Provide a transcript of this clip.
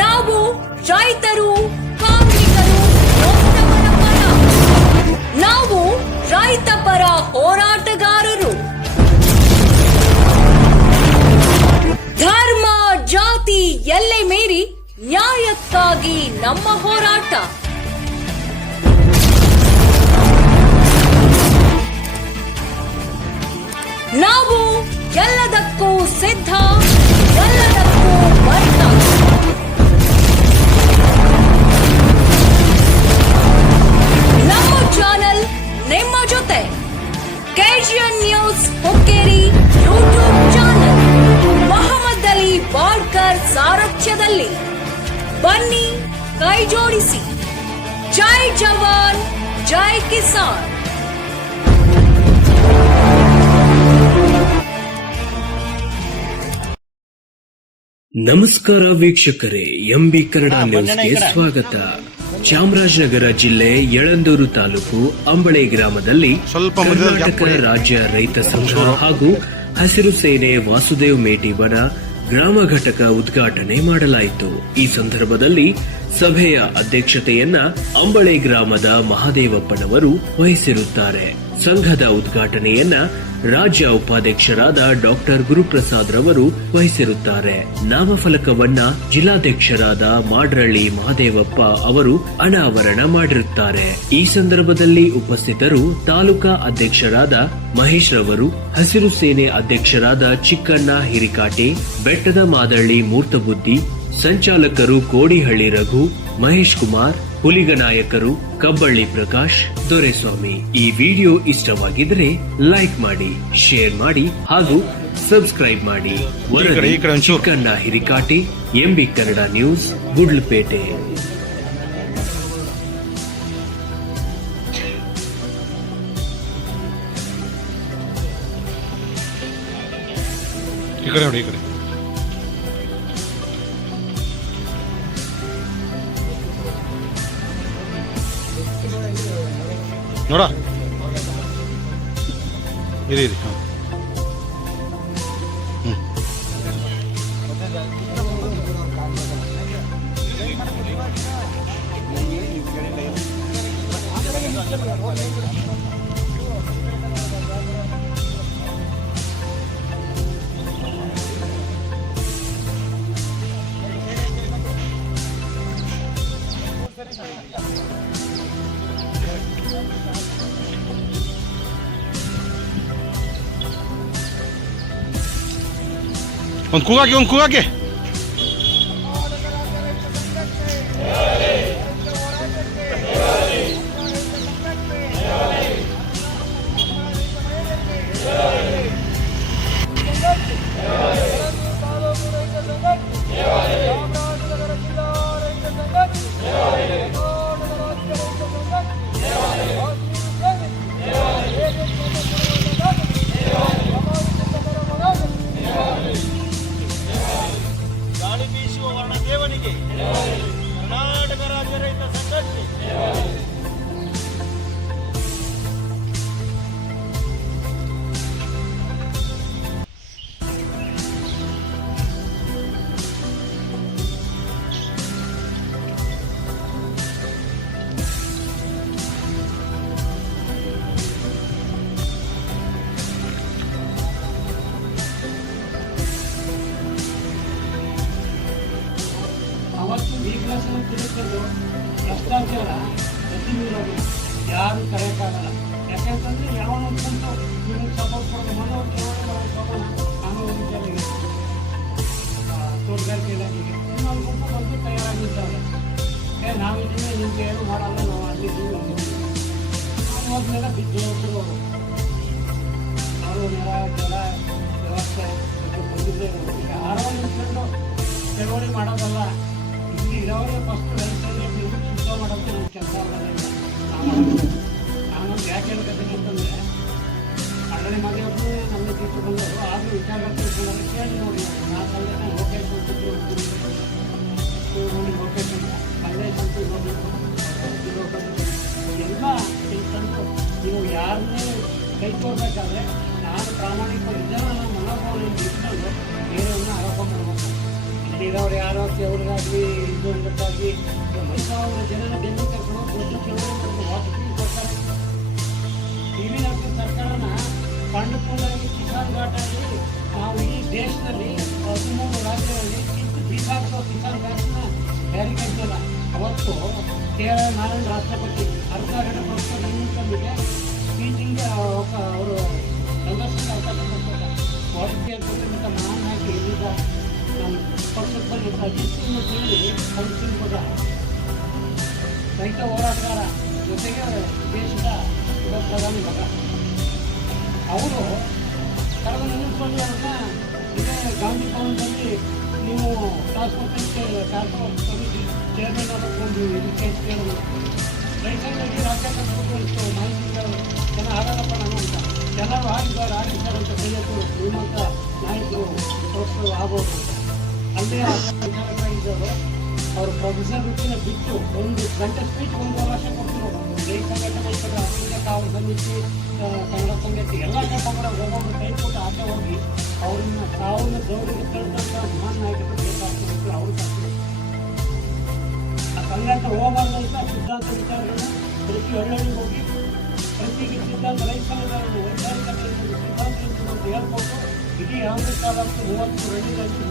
ನಾವು ರೈತರು, ಕಾರ್ಮಿಕರು, ನೊಂದವರ ಪರ. ನಾವು ರೈತ ಪರ ಹೋರಾಟಗಾರರು. ಧರ್ಮ, ಜಾತಿ ಎಲ್ಲೆ ಮೀರಿ ನ್ಯಾಯಕ್ಕಾಗಿ ನಮ್ಮ ಹೋರಾಟ. ನಾವು ಎಲ್ಲದಕ್ಕೂ ಸಿದ್ಧ, ಎಲ್ಲದಕ್ಕೂ ಬದ್ಧ. ನಮ್ಮ ಚಾನೆಲ್ ನಿಮ್ಮ ಜೊತೆ. KGN news Hukkeri YouTube channel Mohammad Ali Balkar ಸಾರಥ್ಯದಲ್ಲಿ. ಬನ್ನಿ ಕೈ ಜೋಡಿಸಿ. ಜೈ ಜವಾನ್, ಜೈ ಕಿಸಾನ್. ನಮಸ್ಕಾರ ವೀಕ್ಷಕರೇ, ಎಂಬಿ ಕನ್ನಡ ನ್ಯೂಸ್ಗೆ ಸ್ವಾಗತ. ಚಾಮರಾಜನಗರ ಜಿಲ್ಲೆ ಯಳಂದೂರು ತಾಲೂಕು ಅಂಬಳೆ ಗ್ರಾಮದಲ್ಲಿ ಕರ್ನಾಟಕ ರಾಜ್ಯ ರೈತ ಸಂಘ ಹಾಗೂ ಹಸಿರು ಸೇನೆ ವಾಸುದೇವ್ ಮೇಟಿವರ ಗ್ರಾಮ ಘಟಕ ಉದ್ಘಾಟನೆ ಮಾಡಲಾಯಿತು. ಈ ಸಂದರ್ಭದಲ್ಲಿ ಸಭೆಯ ಅಧ್ಯಕ್ಷತೆಯನ್ನ ಅಂಬಳೆ ಗ್ರಾಮದ ಮಹಾದೇವಪ್ಪನವರು ವಹಿಸಿರುತ್ತಾರೆ. ಸಂಘದ ಉದ್ಘಾಟನೆಯನ್ನ ರಾಜ್ಯ ಉಪಾಧ್ಯಕ್ಷರಾದ ಡಾಕ್ಟರ್ ಗುರುಪ್ರಸಾದ್ ರವರು ವಹಿಸಿರುತ್ತಾರೆ. ನಾಮಫಲಕವನ್ನ ಜಿಲ್ಲಾಧ್ಯಕ್ಷರಾದ ಮಾಡ್ರಳ್ಳಿ ಮಹಾದೇವಪ್ಪ ಅವರು ಅನಾವರಣ ಮಾಡಿರುತ್ತಾರೆ. ಈ ಸಂದರ್ಭದಲ್ಲಿ ಉಪಸ್ಥಿತರು ತಾಲೂಕಾ ಅಧ್ಯಕ್ಷರಾದ ಮಹೇಶ್ ರವರು, ಹಸಿರು ಸೇನೆ ಅಧ್ಯಕ್ಷರಾದ ಚಿಕ್ಕಣ್ಣ ಹಿರಿಕಾಟೆ, ಬೆಟ್ಟದ ಮಾದಳ್ಳಿ ಮೂರ್ತಬುದ್ಧಿ, ಸಂಚಾಲಕರು ಕೋಡಿಹಳ್ಳಿ ರಘು, ಮಹೇಶ್ ಕುಮಾರ್, ಹುಲಿಗನಾಯಕರು ಕಬ್ಬಳ್ಳಿ ಪ್ರಕಾಶ್, ದೊರೆಸ್ವಾಮಿ. ಈ ವಿಡಿಯೋ ಇಷ್ಟವಾಗಿದ್ರೆ ಲೈಕ್ ಮಾಡಿ, ಶೇರ್ ಮಾಡಿ ಹಾಗೂ ಸಬ್ಸ್ಕ್ರೈಬ್ ಮಾಡಿ. Chikkanna Hirikate, MB Kannada news, Gudlapete. ನೋಡ ಇರಿ ಒಂದು ಕೂಗಾಕಿ ಕರ್ನಾಟಕ ರಾಜ್ಯ ರೈತ ಸಂಘಕ್ಕೆ ಅವತ್ತು ಈ ಕ್ಲಾಸಲ್ಲಿ ತಿರುಗ್ತದ್ದು ಭ್ರಷ್ಟಾಚಾರ ಗತಿವಿರೋದು ಯಾರು ಕರೆಯೋಕ್ಕಾಗಲ್ಲ. ಯಾಕೆಂತಂದ್ರೆ ಯಾವನೋ ಬಂದು ನಿಮಗೆ ಸಪೋರ್ಟ್ ಕೊಡೋದು ಮನೋರು ಕೇಳೋಣ ನಾನು ವಿಚಾರಿಗೆ ತೋಟಗಾರಿಕೆ ಇಲಾಖೆಗೆ ಇನ್ನೊಂದು ಗುಂಪು ಬಂದು ತಯಾರಾಗಿರ್ತಾರೆ. ನಾವಿದ್ದೀವಿ, ನಿಮ್ಗೆ ಏನು ಮಾಡಲ್ಲ, ನಾವು ಅಲ್ಲಿದ್ದೀವಿ ನಾವು ಹೋದ್ಮೇಲೆ ಬಿದ್ದೋದ್ರು ಅವರು ನೆಲ ಜಲ ವ್ಯವಸ್ಥೆ ಬಂದಿದ್ದೇ ಈಗ ಆರೋ ನಿಂತ್ಕೊಂಡು ಚಳವಳಿ ಮಾಡೋದಲ್ಲ. ಇಲ್ಲಿ ಇರೋರೇ ಫಸ್ಟ್ ರೈತರಿಗೆ ಶುದ್ಧ ಮಾಡೋದು ನಮ್ಮ ಕೆಲಸ ಆಗೋದಿಲ್ಲ. ನಾನು ಯಾಕೆ ಹೇಳ್ಕೊತೀನಿ ಅಂತಂದರೆ ಹಳ್ಳಿ ಮದುವೆ ನಮಗೆ ಬಿಟ್ಟು ಬಂದರು, ಆದರೂ ವಿಚಾರ ಕೇಳಿ ನೋಡಿ. ನಾಲ್ಕಲ್ಲೇ ಲೋಕೇಶ್ ಕೊಟ್ಟಿದ್ರು, ಲೋಕೇಶ್ ಅಂತ ಮಲ್ಲೇಶ್ ಅಂತ ಹೋಗಬೇಕು ಎಲ್ಲ ತಿಳ್ಕೊಂಡು ನೀವು ಯಾರನ್ನೇ ಕೈ ತೋರ್ಬೇಕಾದ್ರೆ ನಾನು ಪ್ರಾಮಾಣಿಕ ವಿಧಾನ ಮನೋಭಾವನೆ ಇಟ್ಕೊಂಡು ಬೇರೆಯವ್ರನ್ನ ಆರೋಪ ಮಾಡಬೇಕು. ಅಲ್ಲಿರೋರು ಯಾರೋ ಅವ್ರಿಗಾಗಲಿ ಇದು ಒಂದಕ್ಕಾಗಲಿ ಮೈಸೂರು ಜನನ ಬೆನ್ನು ಕರ್ಕೊಂಡು ದೊಡ್ಡ ಚಳುವಳಿ ವಾಟರ್ ಕೊಡ್ತಾರೆ. ಟಿವಿ ಸರ್ಕಾರನ ಕಂಡುಕೊಂಡಾಗಿ ಕಿಸಾನ್ ಘಾಟಲ್ಲಿ ನಾವು ಈ ದೇಶದಲ್ಲಿ 13 ರಾಜ್ಯಗಳಲ್ಲಿ ಕಿತ್ತು ಬೀಸಾಕ್ಸೋ ಕಿಸಾನ್ ಘಾಟ್ನ ಬ್ಯಾರಿಕೇಡ್ಸಲ್ಲ. ಅವತ್ತು ಕೇರಳ ನಾರಾಯಣ ರಾಷ್ಟ್ರಪತಿ ಅರ್ಧ ಗಂಟೆ ಕೊಡ್ತಾರೆ ಇನ್ಕಮ್ಮಿಗೆ ಸ್ಪೀಚಿಂಗ್ಗೆ ಅವರು ಸಂಘರ್ಷಕ್ಕೆ ಅವಕಾಶ ಕೊಡ್ತಾರೆ. ವಾಡಿಕೆ ಅಂತ ಮಹಾನ್ ಹಾಕಿ ಇಲ್ಲಿದ್ದ ನಮ್ಮ ಪಕ್ಷದ ಬಗ್ಗೆ ಅಜಿತ್ ಸಿಂಗ್ ಅಂತೇಳಿ ಅಜಿತ್ ಕೂಡ ರೈತ ಹೋರಾಟಗಾರ ಜೊತೆಗೆ ದೇಶದ ಪ್ರಧಾನಿ ಮಗ. ಅವರು ಕಳೆದ ನಿಲ್ಲಿಸ್ಕೊಂಡು ಅವ್ರನ್ನ ಇದೇ ಗಾಂಧಿ ಭವನದಲ್ಲಿ ನೀವು ಟ್ರಾನ್ಸ್ಪೋರ್ಟೇಷನ್ ಟ್ರಾನ್ಸ್ಪೋರ್ಟ್ ಕಮಿಟಿ ಚೇರ್ಮನ್ ಒಂದು ಇದಕ್ಕೆ ಕೇಳೋದು ರೈತರಿಗೆ ರಾಜ್ಯ ಕಟ್ಬಿಟ್ಟು ಮಾಹಿತಿ ಜನ ಆಗಲ್ಲಪ್ಪ ನಾನು ಅಂತ ಎಲ್ಲರೂ ಆಗಿದ್ದಾರೆ ಆಗಿದ್ದಾರೆ ಅಂತ ಕೈಯತ್ತು ನಿಮ್ಮಂಥ ನಾಯಕರು ಪ್ರೊಫೆಸರ್ ಆಗ್ಬೋದು ಅಂತ. ಅಲ್ಲೇ ವಿಚಾರಗಳಾಗಿದ್ದವರು ಅವರು ಪ್ರೊಫೆಸರ್ ವೃತ್ತಿನ ಬಿಟ್ಟು 1 ಗಂಟೆ ಸ್ಪೀಚ್ 1 ವರ್ಷ ಕೊಟ್ಟರು. ರೈತ ಸಂಘಟನೆ ಅಫ್ರಿಕಾ ಕಾವಲು ಸಮಿತಿ ಕನ್ನಡ ಸಂಘಟನೆ ಎಲ್ಲ ಕರ್ಕೊಂಡ್ರೆ ಒಬ್ಬೊಬ್ಬರು ಕೈ ಕೊಟ್ಟು ಆಚೆ ಹೋಗಿ ಅವ್ರನ್ನ ತಾವನ್ನ ಗೌರವಿಗೆ ತಳ್ದಂಥ ಮಹಾನ್ ನಾಯಕರು ಬೇಕಾಗ್ತದೆ. ಅವರು ಆ ಸಂಘಟನೆ ಹೋಗಬಾರ್ದು ಅಂತ ಸಿದ್ಧಾಂತ ವಿಚಾರಗಳನ್ನ ಪ್ರತಿ ಹಳ್ಳಿಗೆ ಹೋಗಿ ಪ್ರತಿಗೆ ಸಿದ್ಧಾಂತ ರೈತ ಸಂಘಟನೆ ವೈಚಾರಿಕ ಸಿದ್ಧಾಂತ ಹೇಳ್ಕೊಟ್ಟು ಇಡೀ ಆಂಧ್ರ ತಾಲೂಕು 30 ಹಳ್ಳಿಗಳಲ್ಲಿ